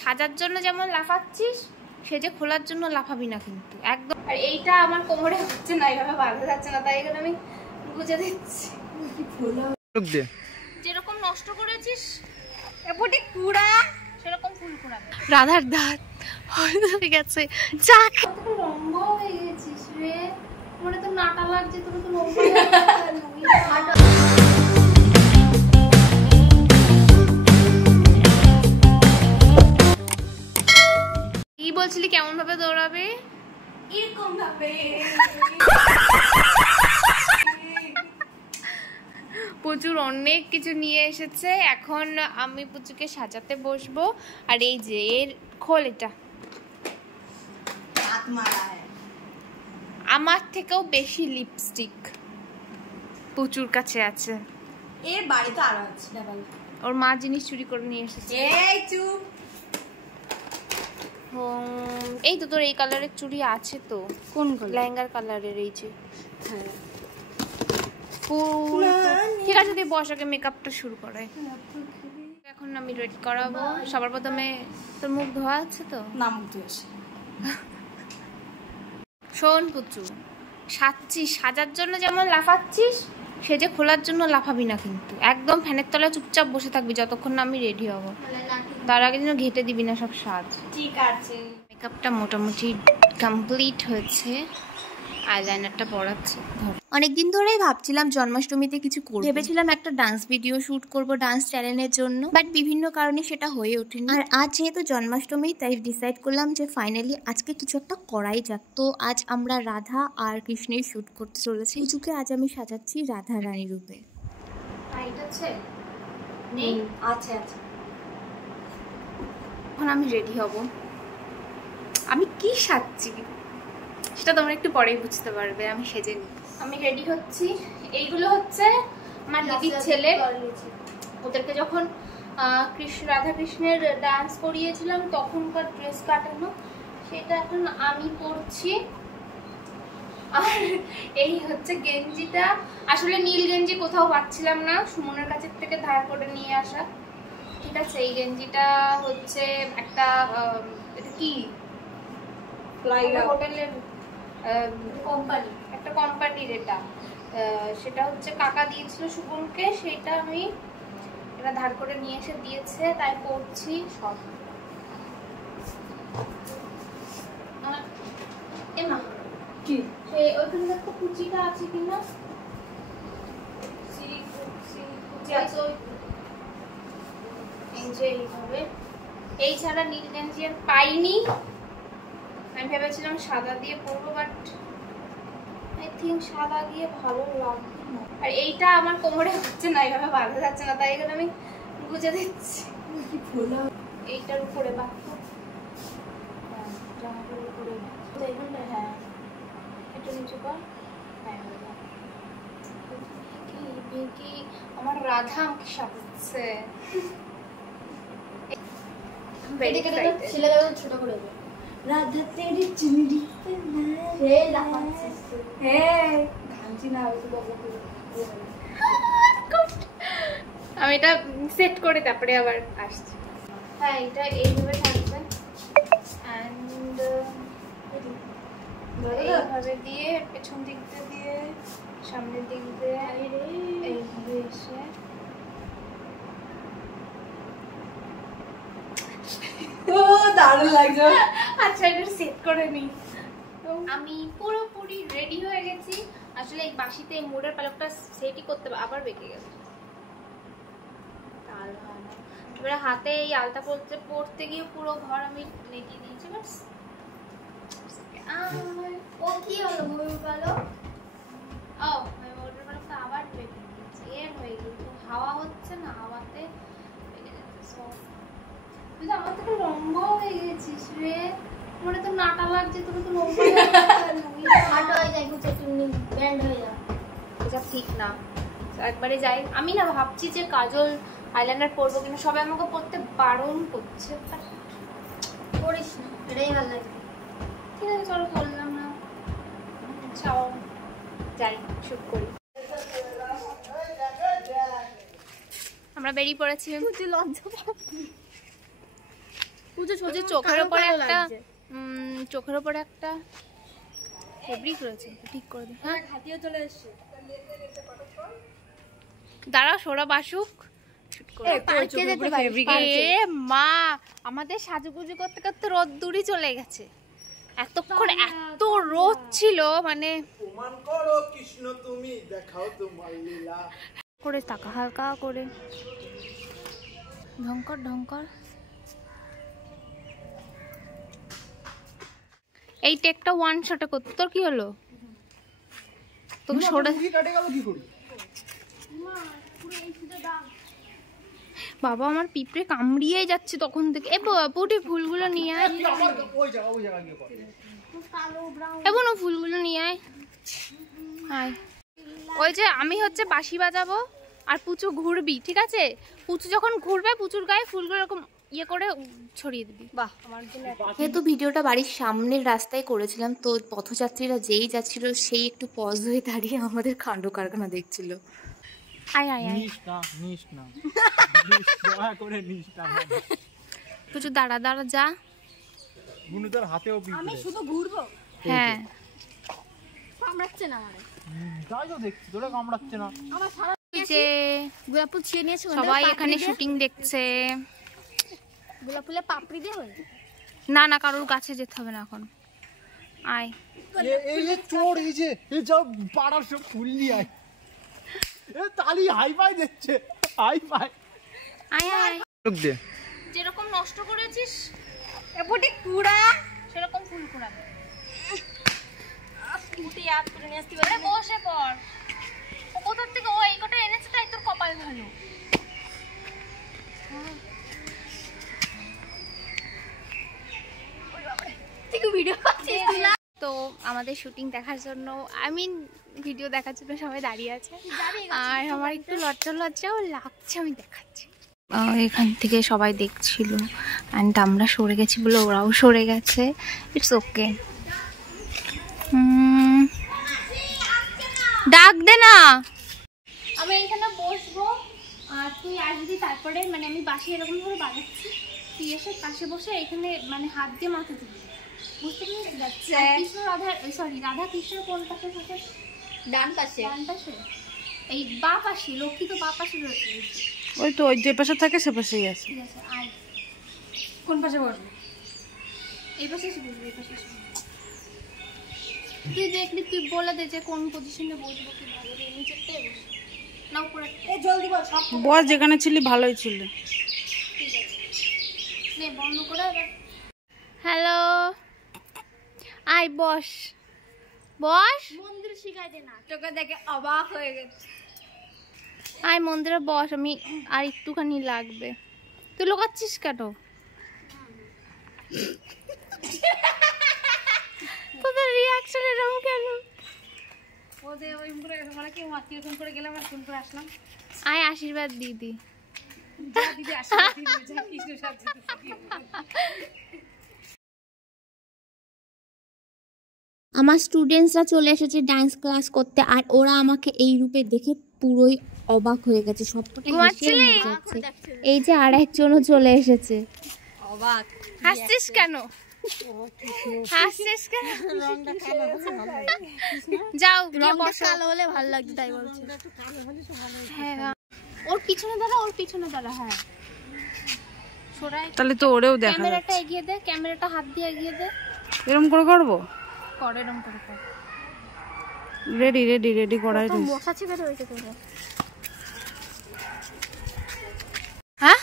সাজার জন্য যেমন লাফাচ্ছিস সেজে খোলার জন্য লাফাবি না কিন্তু একদম। আর এইটা আমার কোমরে হচ্ছে না, এইভাবে বাঁধা যাচ্ছে না, তাই এখানে আমি গুজে দিচ্ছি। যেরকম নষ্ট করেছিস এপটে কুড়া সেরকম ফুল কুড়া। রাধার দাঁত হয়ে গেছে, চাক লম্বা হয়ে গেছিস রে, মনে তো নাটা লাগছে, তোর তো লম্বা। কি বলছিলি কেমন ভাবে দৌড়াবে? এরকম ভাবে। প্রচুর অনেক কিছু নিয়ে এসেছে, এখন আমি পুচুকে সাজাতে বসবো। আর এই যে এর খোল, এটা আমার থেকেও বেশি লিপস্টিক পুচুর কাছে আছে। এর বাড়িতে আরো আছে, ওর মা জিনিস চুরি করে নিয়ে এসেছে। এই চুপ। এই তো তোর এই কালারের চুড়ি আছে তো। কোন কালার? লেহেঙ্গার কালারের। এই যে হ্যাঁ ফুল। ঠিক আছে তুই বস, আগে মেকআপটা শুরু করে। এখন আমি রেডি করাবো। সবার প্রথমে তোর মুখ ধোয়া আছে তো? না, মুখ ধুয়েছে। শোন পুচু, সাজার জন্য যেমন লাফাচ্ছিস সেজে খোলার জন্য লাফাবি না কিন্তু একদম। ফ্যানের তলায় চুপচাপ বসে থাকবি যতক্ষণ না আমি রেডি হব। তার আগে যেন ঘেটে দিবি না সব সাজ। ঠিক আছে। মেকআপটা মোটামুটি কমপ্লিট হয়েছে, আইলাইনারটা পরাচ্ছে। অনেকদিন ধরেই ভাবছিলাম জন্মাষ্টমীতে কিছু করব, ভেবেছিলাম একটা ডান্স ভিডিও শুট করব ডান্স চ্যানেলের জন্য, বাট বিভিন্ন কারণে সেটা হয়ে ওঠেনি। আর আজ যেহেতু জন্মাষ্টমী, তাই ডিসাইড করলাম যে ফাইনালি আজকে কিছু একটা করাই যাক। তো আজ আমরা রাধা আর কৃষ্ণের শুট করতে চলেছি। পুজোকে আজ আমি সাজাচ্ছি রাধা রানী রূপে। আচ্ছা আচ্ছা, এখন আমি রেডি হব। আমি কি সাজছি সেটা তোমরা একটু পরেই বুঝতে পারবে। আমি সেজে আমি রেডি হচ্ছি। এইগুলো হচ্ছে আমার দিদির ছেলে। ওদেরকে যখন রাধা কৃষ্ণের ডান্স করিয়েছিলাম তখনকার ড্রেস কাটানো, সেটা এখন আমি পরছি। আর এই হচ্ছে গেঞ্জিটা, আসলে নীল গেঞ্জি কোথাও পাচ্ছিলাম না, সুমনের কাছের থেকে ধার করে নিয়ে আসা। ঠিক আছে, এই গেঞ্জিটা হচ্ছে একটা এটা কি হোটেলের কোম্পানি, একটা কোম্পানির। এটা সেটা হচ্ছে কাকা দিয়েছিল সুমনকে, সেটা আমি এটা ধার করে নিয়ে এসে দিয়েছে, তাই পরছি সব। এমা কি সেই ওইখানে দেখো কুচিটা আছে কিনা, কুচি আছে এইভাবে। এই ছাড়া নীল গেঞ্জি আর পাইনি। আমি ভেবেছিলাম সাদা দিয়ে পরবো, বাট আই থিঙ্ক সাদা দিয়ে ভালো লাগবে না। আর এইটা আমার কোমরে হচ্ছে না, এইভাবে বাঁধা যাচ্ছে না, তাই এখানে আমি গুজে দিচ্ছি। এইটার উপরে বাঁধবো, হ্যাঁ একটু নিচু কর। হ্যাঁ আমার রাধা আমাকে সাজাচ্ছে। ছোট করে রাধা তেরি চুনরি আমি এটা সেট করে তারপরে আবার আসছি। হ্যাঁ এটা এইভাবে থাকবে, এন্ড এইভাবে দিয়ে পেছন দিক দিয়ে সামনের দিক দিয়ে এইভাবে এসে দারুণ লাগছে। আচ্ছা এটা সেট করে নিই। আমি পুরোপুরি রেডি হয়ে গেছি। আসলে এই বাঁশিতে এই মোড়ের পালকটা সেটই করতে আবার বেঁকে গেছে, তাল হয় না। এবারে হাতে এই আলতা পড়তে গিয়ে পুরো ঘর আমি লেগে দিয়েছি। ও কি হলো মোড়ের পালক? ও মোড়ের পালকটা আবার বেঁকে দিয়েছি, এর হয়ে গেল। হাওয়া হচ্ছে না, হাওয়াতে বেঁকে যাচ্ছে। তুই তো আমার থেকে লম্বা হয়ে গেছিস রে, মনে তো নাটা লাগছে, তোর তো লম্বা হয়ে যায়, ব্যান্ড হয়ে যায়। এটা ঠিক না, একবারে যাই। আমি না ভাবছি যে কাজল আইলাইনার পরবো, কিন্তু সবাই আমাকে পরতে বারণ করছে। করিস না, এটাই ভালো লাগে। ঠিক আছে চলো, বললাম না। চাও যাই শুট করি। আমরা বেরিয়ে পড়েছি। লজ্জা চোখের উপরে একটা ফেব্রিক রয়েছে, ঠিক করে দে। হ্যাঁ হাতিয়ে চলে এসেছে। দাঁড়াও সৌরভ আসুক। মা আমাদের সাজুগুজু করতে করতে রোদ দূরই চলে গেছে। এতক্ষণ এত রোদ ছিল, মানে প্রমাণ করো কৃষ্ণ তুমি, দেখাও তোমার লীলা করে তাকা হালকা করে ঢঙ্কর ঢঙ্কর। এই টেকটা ওয়ান শটে করতে তোর কি হলো? তোকে সরে কাটে গেল কি করে? বাবা আমার পিঁপড়ে কামড়িয়ে যাচ্ছে তখন থেকে। এ পুটি ফুলগুলো নিয়ে আয়, এবং ফুলগুলো নিয়ে আয়। হায় ওই যে আমি হচ্ছে বাঁশি বাজাবো আর পুচু ঘুরবি, ঠিক আছে? পুচু যখন ঘুরবে পুচুর গায়ে ফুলগুলো এরকম ইয়ে করে ছড়িয়ে দিবি। বাহ, আমার জন্য। যেহেতু ভিডিওটা বাড়ির সামনের রাস্তায় করেছিলাম, তো পথযাত্রীরা যেই যাচ্ছিল সেই একটু পজ হয়ে দাঁড়িয়ে আমাদের কাণ্ড কারখানা দেখছিল। আয় আয় আয়, পুচু দাঁড়া দাঁড়া যা। বুনুদের হাতেও পিঁপড়ে। আমি শুধু ঘুরবো। হ্যাঁ কামড়াচ্ছে না আমারে। তাই তো দেখছি, তোরা কামড়াচ্ছে না। আমার সারা যে গোলাপ ফুল ছিঁড়ে নিয়েছে। সবাই এখানে শুটিং দেখছে। গোলাপ ফুলে পাপড়ি দিয়ে হয় না না, কারোর কাছে যেতে হবে না এখন। আয় এই যে চোর, এই যে যাও পাড়ার সব ফুল নিয়ে আয়। এ তালি হাই ফাই দিচ্ছে, হাই ফাই। আয় আয়, লোক দে। যেরকম নষ্ট করেছিস এপটি কুড়া, সেরকম ফুল কুড়াবে। মুটি ইয়াদ করে নিয়ে আসতে আরে বসে পড়। ও কোথা থেকে ও এই কটা এনেছে, তাই তোর কপাল ভালো। তো আমাদের শুটিং দেখার জন্য, আই মিন ভিডিও দেখার জন্য সবাই দাঁড়িয়ে আছে। আর আমার একটু লজ্জা লজ্জাও লাগছে, আমি দেখাচ্ছি। এখান থেকে সবাই দেখছিল অ্যান্ড আমরা সরে গেছি বলে ওরাও সরে গেছে। It's okay. ডাক দে না। আমি এখানে বসবো আর তুই আসবি, তারপরে মানে আমি বাঁশি এরকম ভাবে বাজাচ্ছি, তুই এসে পাশে বসে এখানে মানে হাত দিয়ে মাথা দিবি, বুঝতে পেরেছিস? কৃষ্ণ রাধা, সরি রাধা কৃষ্ণ কোন পাশে থাকে? ডান পাশে। ডান পাশে, এই বা পাশে। লক্ষ্মী তো বা পাশে রয়েছে। ওই তো ওই যে পাশে থাকে সে পাশেই আছে। ঠিক আছে, আয়। কোন পাশে বসবে? এই পাশে এসে বসবি, এই পাশে এসে বসবি। তুই দেখবি, তুই বলে দে যে কোন পজিশনে বসবো, কি ভালো রে, নিচেরটাই বসবি না উপরে? এ জলদি বল সব। বস যেখানে ছিলি ভালোই ছিল। ঠিক আছে, নে বন্ধ করে এবার। হ্যালো, আয় বস বস। মন্দির শিখাই দে না, তোকে দেখে অবাক হয়ে গেছে। আয় মন্দিরে বস, আমি আর একটুখানি লাগবে। তুই লুকাচ্ছিস কেন? তোদের রিয়াকশন এরকম কেন? ওদের ওই করে মানে কি মাটি ফোন করে গেলাম আর ফোন করে আসলাম। আয় আশীর্বাদ দিদি। যা দিদি আশীর্বাদ দিয়ে যা কৃষ্ণ সাথে। আমার স্টুডেন্টসরা চলে এসেছে ডান্স ক্লাস করতে, আর ওরা আমাকে এই রূপে দেখে পুরোই অবাক হয়ে গেছে, সবকটাই হেসে হয়ে যাচ্ছে। এই যে আর একজনও চলে এসেছে। অবাক। হাসছিস কেন? হাসছিস কেন? যাও গিয়ে বসো। কালো হলে ভালো লাগছে তাই বলছি। হ্যাঁ ওর পিছনে দাঁড়া, ওর পিছনে দাঁড়া। হ্যাঁ সরাই। তাহলে তো ওরেও দেখা ক্যামেরাটা যাচ্ছে। এগিয়ে দে, ক্যামেরাটা হাত দিয়ে এগিয়ে দে। এরকম করে করবো? কর এরকম করে কর। রেডি রেডি রেডি করাই রয়েছে। মশা ছিপে রয়েছে তোর। হ্যাঁ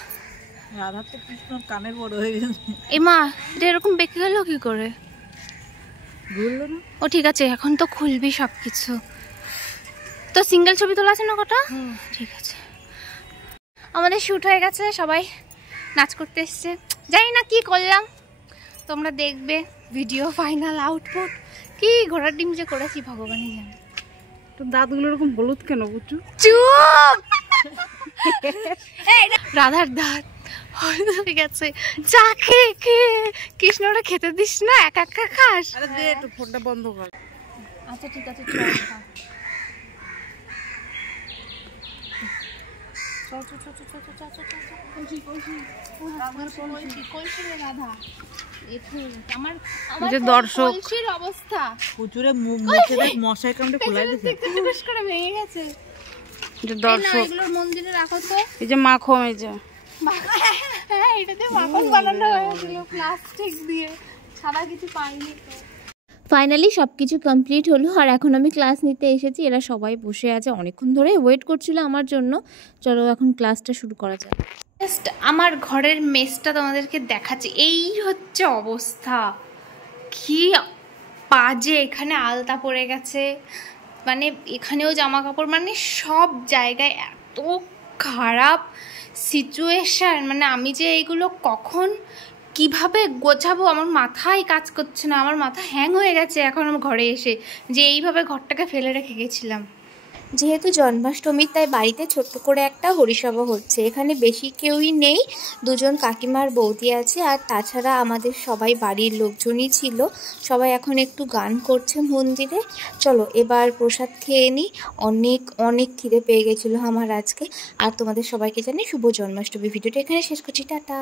রাধা তো কৃষ্ণ কানে বড় হয়ে গেছে। এমা এটা এরকম বেঁকে গেল কি করে? ঘুরলো না? ও ঠিক আছে, এখন তো খুলবি সবকিছু। তো সিঙ্গেল ছবি তোলা আছে না কটা? ঠিক আছে। আমাদের শুট হয়ে গেছে, সবাই নাচ করতে এসছে। জানি না কি করলাম, তোমরা দেখবে ভিডিও ফাইনাল আউটপুট। কি ঘোড়ার ডিম যে করেছি ভগবানই জানে। তো দাঁতগুলো এরকম হলুদ কেন বুঝছো? চুপ। রাধার দাঁত ঠিক আছে। চা খেয়ে খেয়ে কৃষ্ণটা খেতে দিস না, একা একা খাস। আরে দে একটু ফোনটা বন্ধ কর। আচ্ছা ঠিক আছে, দর্শক অবস্থা প্রচুরে মুখে মশাই কামড়ে ফুলাই দিয়েছে করে ভেঙে গেছে। দর্শক এগুলোর মন্দিরে রাখো তো। এই যে মাখন, এই যে হ্যাঁ, এটা দিয়ে মাখন বানানো হয়েছিল প্লাস্টিক দিয়ে, সাদা কিছু পাইনি তো। ফাইনালি সব কিছু কমপ্লিট হলো আর এখন আমি ক্লাস নিতে এসেছি। এরা সবাই বসে আছে, অনেকক্ষণ ধরে ওয়েট করছিল আমার জন্য। চলো এখন ক্লাসটা শুরু করা যাক। জাস্ট আমার ঘরের মেসটা তোমাদেরকে দেখাচ্ছি। এই হচ্ছে অবস্থা, কি বাজে। এখানে আলতা পড়ে গেছে, মানে এখানেও জামা কাপড়, মানে সব জায়গায় এত খারাপ সিচুয়েশান। মানে আমি যে এইগুলো কখন কিভাবে গোছাবো আমার মাথায় কাজ করছে না। আমার মাথা হ্যাং হয়ে গেছে এখন আমার ঘরে এসে, যে এইভাবে ঘরটাকে ফেলে রেখে গেছিলাম। যেহেতু জন্মাষ্টমী তাই বাড়িতে ছোট্ট করে একটা হরিসভা হচ্ছে। এখানে বেশি কেউই নেই, দুজন কাকিমার বৌদি আছে আর তাছাড়া আমাদের সবাই বাড়ির লোকজনই ছিল। সবাই এখন একটু গান করছে মন্দিরে। চলো এবার প্রসাদ খেয়ে নিই, অনেক অনেক খিদে পেয়ে গেছিলো আমার আজকে। আর তোমাদের সবাইকে জানি শুভ জন্মাষ্টমী। ভিডিওটা এখানে শেষ করছি, টাটা।